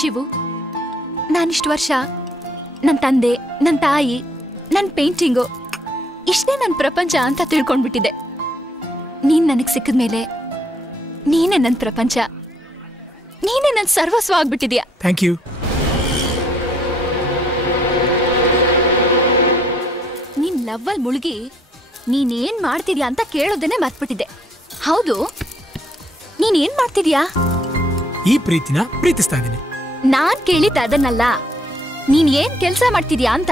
ಶಿವು, ನಾನಿಷ್ಟು ವರ್ಷ ನನ್ನ ತಂದೆ, ನನ್ನ ತಾಯಿ, ನನ್ನ ಪೇಂಟಿಂಗು ಇಷ್ಟೇ ನನ್ನ ಪ್ರಪಂಚ ಅಂತ ತಿಳ್ಕೊಂಡ್ಬಿಟ್ಟಿದ್ದೆ. ನೀನ್ ನನಗೆ ಸಿಕ್ಕಿದ್ಮೇಲೆ ನೀನೇ ನನ್ನ ಪ್ರಪಂಚ, ನೀನೇ ನನ್ನ ಸರ್ವಸ್ವ ಆಗ್ಬಿಟ್ಟಿದ್ಯಾ. Thank you. ನೀನ್ ಲವ್ವಲ್ ಮುಳುಗಿ ನೀನೇನ್ ಮಾಡ್ತಿದ್ಯಾ ಅಂತ ಕೇಳೋದನ್ನೇ ಮರ್ತ್ಬಿಟ್ಟಿದ್ದೆ. ಹೌದು, ನೀನೇನ್ ಮಾಡ್ತಿದ್ಯಾ? ಈ ಪ್ರೀತಿನ ಪ್ರೀತಿಸ್ತಾ ಇದ್ದೀನಿ. ನಾನ್ ಕೇಳಿದ್ದ ಅದನ್ನಲ್ಲ, ನೀನ್ ಏನ್ ಕೆಲ್ಸ ಮಾಡ್ತಿದ್ಯಾ ಅಂತ.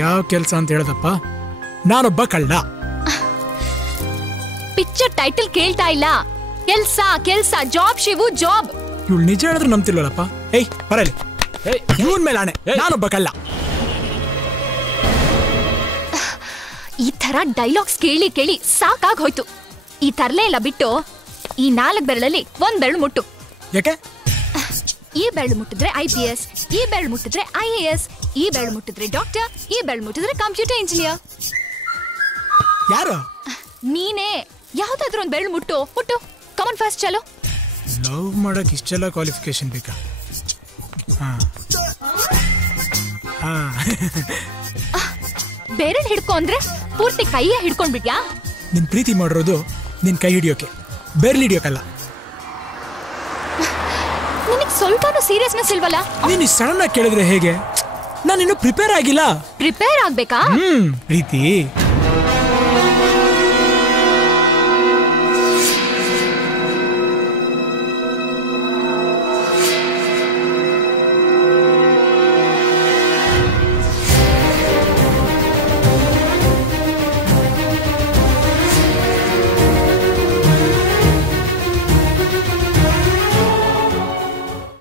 ಯಾವ ಕೆಲ್ಸ ಅಂತ ಹೇಳದಪ್ಪ? ನಾನೊಬ್ಬ ಕಳ್ಳ. ಪಿಕ್ಚರ್ ಟೈಟಲ್ ಕೇಳ್ತಾ ಇಲ್ಲ. ಕೆಲ್ಸ ಕೆಲ್ಸ, ಜಾಬ್ ಶಿವು, ಜಾಬ್. ಇವಳು ನಿಜ ಹೇಳಿದ್ರೆ ನಂಬ್ತಿಲ್ವಲ್ಲಪ್ಪ. ಏಯ್ ಬರಲಿ, ಇವನ್ ಮೇಲೆ ಆಣೆ, ನಾನೊಬ್ಬ ಕಳ್ಳ. ಈ ತರ ಡೈಲಾಗ್ಸ್ ಕೇಳಿ ಕೇಳಿ ಸಾಕಾಗ್ ಹೋಯ್ತು. ಈ ತರಲೇ ಇಲ್ಲ ಬಿಟ್ಟು ಈ 4 ಬೆರಳಲ್ಲಿ 1 ಬೆರಳು ಮುಟ್ಟು. ಯಾಕೆ? ಈ ಬೆರಳು ಮುಟ್ಟಿದ್ರೆ IPS, ಈ ಬೆರಳು ಮುಟ್ಟಿದ್ರೆ IAS, ಈ ಬೆರಳು ಮುಟ್ಟಿದ್ರೆ ಡಾಕ್ಟರ್, ಈ ಬೆರಳು ಮುಟ್ಟಿದ್ರೆ ಕಂಪ್ಯೂಟರ್ ಇಂಜಿನಿಯರ್. ಯಾರು? ನೀನೇ. ಯಾವ್ದಾದ್ರು ಒಂದು ಬೆರಳು ಮುಟ್ಟು. ಕಮನ್ ಫಾಸ್ಟ್, ಚಲೋ. ಲವ್ ಮಾಡಕ್ ಇಷ್ಟೆಲ್ಲ ಕ್ವಾಲಿಫಿಕೇಶನ್ ಬೇಕಾ? ಬೆರಳು ಹಿಡ್ಕೊ ಅಂದ್ರೆ ಪೂರ್ತಿ ಕೈಯ ಹಿಡ್ಕೊಂಡ್ಬಿಟ್ಯಾ? ನಿನ್ ಪ್ರೀತಿ ಮಾಡಿರೋದು ನಿನ್ ಕೈ ಹಿಡಿಯೋಕೆ, ಬೆರ್ಲಿ ಹಿಡಿಯೋಕಲ್ಲ. ನಿನಗೆ ಸ್ವಲ್ಪನೂ ಸೀರಿಯಸ್ನೆಸ್ ಇಲ್ವಲ್ಲ? ನೀನು ಸಡನ್ ಆಗಿ ಕೇಳಿದ್ರೆ ಹೇಗೆ? ನಾನಿನ್ನು ಪ್ರಿಪೇರ್ ಆಗಿಲ್ಲ. ಪ್ರಿಪೇರ್ ಆಗ್ಬೇಕಾ? ಪ್ರೀತಿ